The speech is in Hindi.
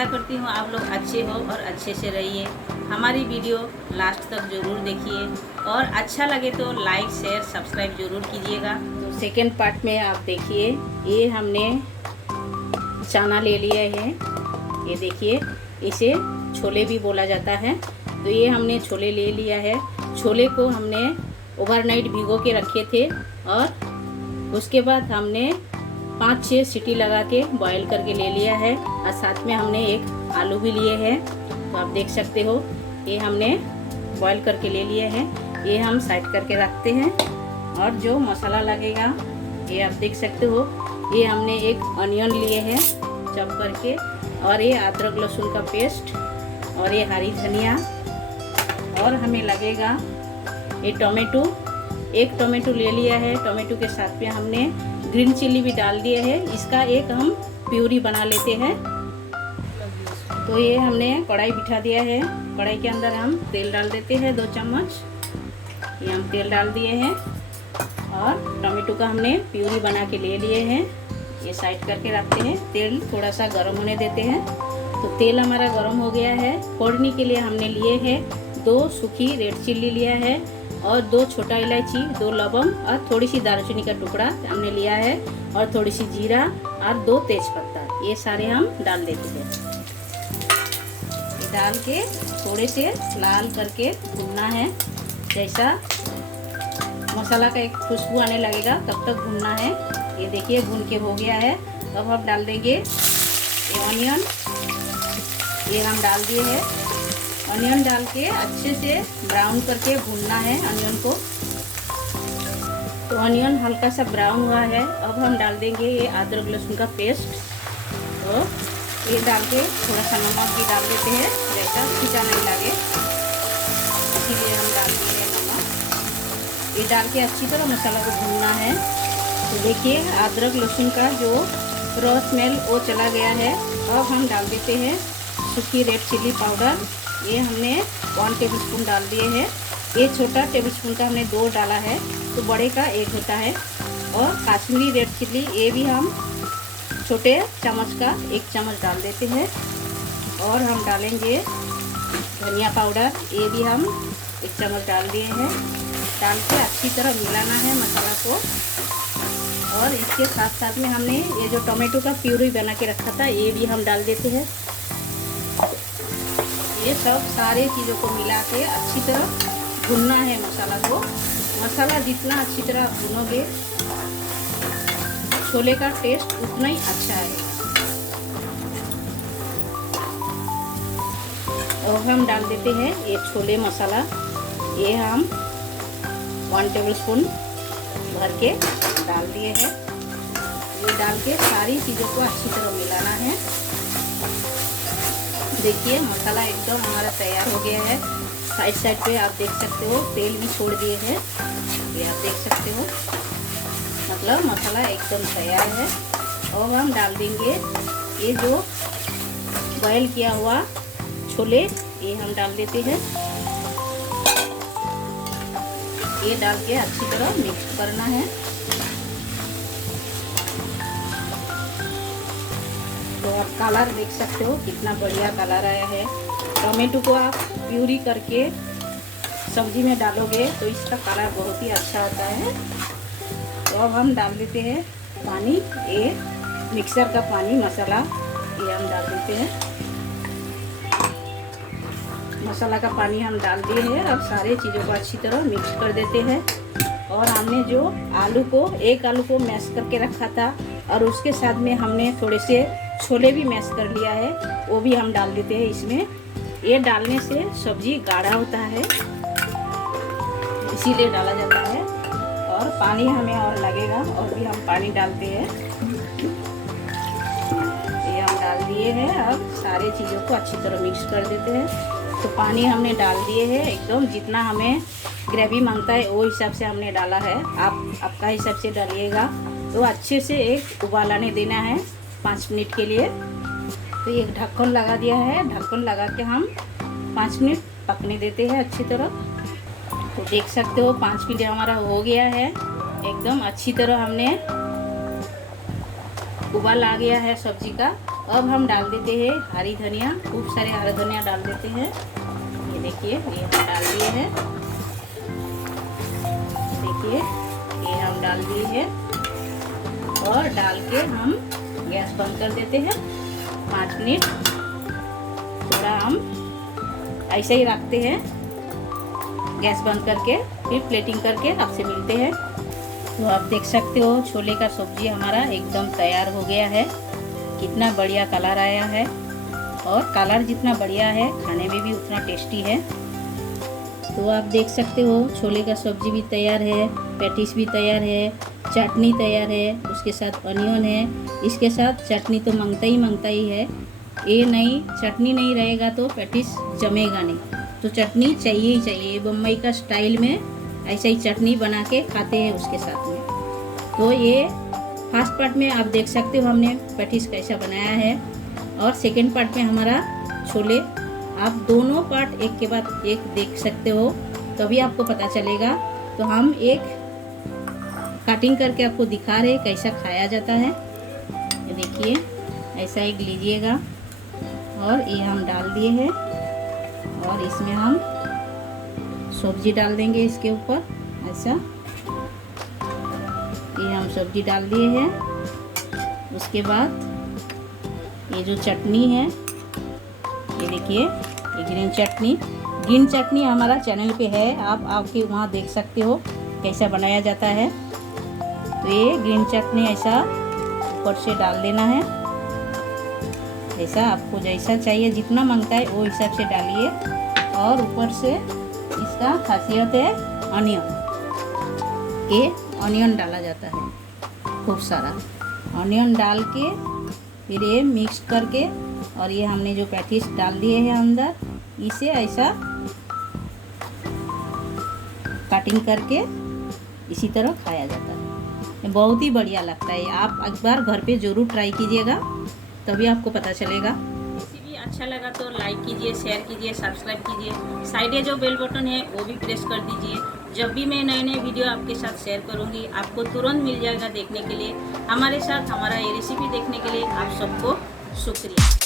आशा करती हूँ आप लोग अच्छे हो और अच्छे से रहिए। हमारी वीडियो लास्ट तक ज़रूर देखिए और अच्छा लगे तो लाइक शेयर सब्सक्राइब ज़रूर कीजिएगा। तो सेकेंड पार्ट में आप देखिए, ये हमने चना ले लिया है। ये देखिए, इसे छोले भी बोला जाता है। तो ये हमने छोले ले लिया है। छोले को हमने ओवरनाइट भिगो के रखे थे और उसके बाद हमने 5-6 सीटी लगा के बॉईल करके ले लिया है और साथ में हमने एक आलू भी लिए हैं। तो आप देख सकते हो, ये हमने बॉईल करके ले लिए हैं। ये हम साइड करके रखते हैं। और जो मसाला लगेगा ये आप देख सकते हो, ये हमने एक अनियन लिए हैं चॉप करके, और ये अदरक लहसुन का पेस्ट, और ये हरी धनिया, और हमें लगेगा ये टोमेटो। एक टोमेटो ले लिया है। टोमेटो के साथ में हमने ग्रीन चिल्ली भी डाल दिया है। इसका एक हम प्यूरी बना लेते हैं। तो ये हमने कढ़ाई बिठा दिया है। कढ़ाई के अंदर हम तेल डाल देते हैं 2 चम्मच। ये हम तेल डाल दिए हैं और टोमेटो का हमने प्यूरी बना के ले लिए हैं। ये साइड करके रखते हैं। तेल थोड़ा सा गर्म होने देते हैं। तो तेल हमारा गर्म हो गया है। फोड़नी के लिए हमने लिए हैं 2 सूखी रेड चिल्ली लिया है और 2 छोटा इलायची, 2 लवंग और थोड़ी सी दालचीनी का टुकड़ा हमने लिया है, और थोड़ी सी जीरा और 2 तेजपत्ता। ये सारे हम डाल देते हैं। ये डाल के थोड़े से लाल करके भूनना है। जैसा मसाला का एक खुशबू आने लगेगा तब तक भूनना है। ये देखिए भून के हो गया है। अब हम डाल देंगे ये ऑनियन। ये हम डाल दिए हैं। ऑनियन डाल के अच्छे से ब्राउन करके भूनना है ऑनियन को। तो ऑनियन हल्का सा ब्राउन हुआ है। अब हम डाल देंगे ये अदरक लहसुन का पेस्ट। तो ये डाल के थोड़ा सा नमक भी डाल देते हैं, जैसा खींचा नहीं लगे, इसीलिए हम डाल दिए नमक। ये डाल के अच्छी तरह मसाला को भूनना है। तो देखिए अदरक लहसुन का जो रॉ स्मेल वो चला गया है। अब हम डाल देते हैं सूखी रेड चिल्ली पाउडर। ये हमने 1 टेबलस्पून डाल दिए हैं। ये छोटा टेबलस्पून का हमने 2 डाला है, तो बड़े का 1 होता है। और कश्मीरी रेड चिल्ली, ये भी हम छोटे चम्मच का 1 चम्मच डाल देते हैं। और हम डालेंगे धनिया पाउडर, ये भी हम 1 चम्मच डाल दिए हैं। डाल के अच्छी तरह मिलाना है मसाला को। और इसके साथ साथ में हमने ये जो टोमेटो का प्यूरी बना के रखा था, ये भी हम डाल देते हैं। ये सब सारे चीज़ों को मिला के अच्छी तरह भुनना है मसाला को। मसाला जितना अच्छी तरह भुनोगे छोले का टेस्ट उतना ही अच्छा है। और हम डाल देते हैं ये छोले मसाला। ये हम 1 टेबलस्पून भर के डाल दिए हैं। ये डाल के सारी चीज़ों को अच्छी तरह मिलाना है। देखिए मसाला एकदम हमारा तैयार हो गया है। साइड साइड पे आप देख सकते हो तेल भी छोड़ दिए हैं। ये आप देख सकते हो, मतलब मसाला एकदम तैयार है। और हम डाल देंगे ये जो बॉयल किया हुआ छोले, ये हम डाल देते हैं। ये डाल के अच्छी तरह मिक्स करना है। तो आप कलर देख सकते हो कितना बढ़िया कलर आया है। टोमेटो को आप प्यूरी करके सब्जी में डालोगे तो इसका कलर बहुत ही अच्छा आता है। तो अब हम डाल देते हैं पानी। ये मिक्सर का पानी मसाला ये हम डाल देते हैं। मसाला का पानी हम डाल दिए हैं। अब सारे चीज़ों को अच्छी तरह मिक्स कर देते हैं। और हमने जो एक आलू को मैश करके रखा था और उसके साथ में हमने थोड़े से छोले भी मैश कर लिया है, वो भी हम डाल देते हैं इसमें। ये डालने से सब्जी गाढ़ा होता है, इसीलिए डाला जाता है। और पानी हमें और लगेगा, और भी हम पानी डालते हैं। ये हम डाल दिए हैं। अब सारे चीज़ों को अच्छी तरह मिक्स कर देते हैं। तो पानी हमने डाल दिए हैं एकदम जितना हमें ग्रेवी मांगता है वो हिसाब से हमने डाला है। आप आपका हिसाब से डालिएगा। तो अच्छे से एक उबाल आने देना है 5 मिनट के लिए। तो एक ढक्कन लगा दिया है। ढक्कन लगा के हम 5 मिनट पकने देते हैं अच्छी तरह। तो देख सकते हो 5 मिनट हमारा हो गया है। एकदम अच्छी तरह हमने उबाल आ गया है सब्जी का। अब हम डाल देते हैं हरी धनिया, खूब सारे हरा धनिया डाल देते हैं। ये देखिए, ये हम डाल दिए हैं। देखिए, ये हम डाल दिए हैं और डाल के हम गैस बंद कर देते हैं 5 मिनट। थोड़ा हम ऐसे ही रखते हैं, गैस बंद करके फिर प्लेटिंग करके आपसे मिलते हैं। तो आप देख सकते हो छोले का सब्जी हमारा एकदम तैयार हो गया है। कितना बढ़िया कलर आया है और कलर जितना बढ़िया है खाने में भी उतना टेस्टी है। तो आप देख सकते हो छोले का सब्जी भी तैयार है, पैटिस भी तैयार है, चटनी तैयार है, उसके साथ अनियन है। इसके साथ चटनी तो मांगता ही है। ये नहीं, चटनी नहीं रहेगा तो पैटिस जमेगा नहीं, तो चटनी चाहिए ही चाहिए। बम्बई का स्टाइल में ऐसा ही चटनी बना के खाते हैं उसके साथ में। तो ये फर्स्ट पार्ट में आप देख सकते हो हमने पैटिस कैसा बनाया है, और सेकंड पार्ट में हमारा छोले। आप दोनों पार्ट एक के बाद एक देख सकते हो, तभी आपको पता चलेगा। तो हम एक कटिंग करके आपको दिखा रहे हैं कैसा खाया जाता है। ये देखिए, ऐसा एक लीजिएगा और ये हम डाल दिए हैं और इसमें हम सब्जी डाल देंगे इसके ऊपर। ऐसा ये हम सब्जी डाल दिए हैं। उसके बाद ये जो चटनी है, ये देखिए, ये ग्रीन चटनी हमारा चैनल पे है, आप आके वहाँ देख सकते हो कैसा बनाया जाता है। तो ये ग्रीन चटनी ऐसा ऊपर से डाल देना है। ऐसा आपको जैसा चाहिए, जितना मांगता है वो हिसाब से डालिए। और ऊपर से इसका खासियत है अनियन, ये अनियन डाला जाता है खूब सारा। अनियन डाल के फिर ये मिक्स करके, और ये हमने जो पैटिस डाल दिए हैं अंदर, इसे ऐसा कटिंग करके इसी तरह खाया जाता है। बहुत ही बढ़िया लगता है। आप एक बार घर पे ज़रूर ट्राई कीजिएगा, तभी आपको पता चलेगा। रेसिपी अच्छा लगा तो लाइक कीजिए, शेयर कीजिए, सब्सक्राइब कीजिए। साइड जो बेल बटन है वो भी प्रेस कर दीजिए। जब भी मैं नए वीडियो आपके साथ शेयर करूंगी आपको तुरंत मिल जाएगा देखने के लिए। हमारे साथ हमारा ये रेसिपी देखने के लिए आप सबको शुक्रिया।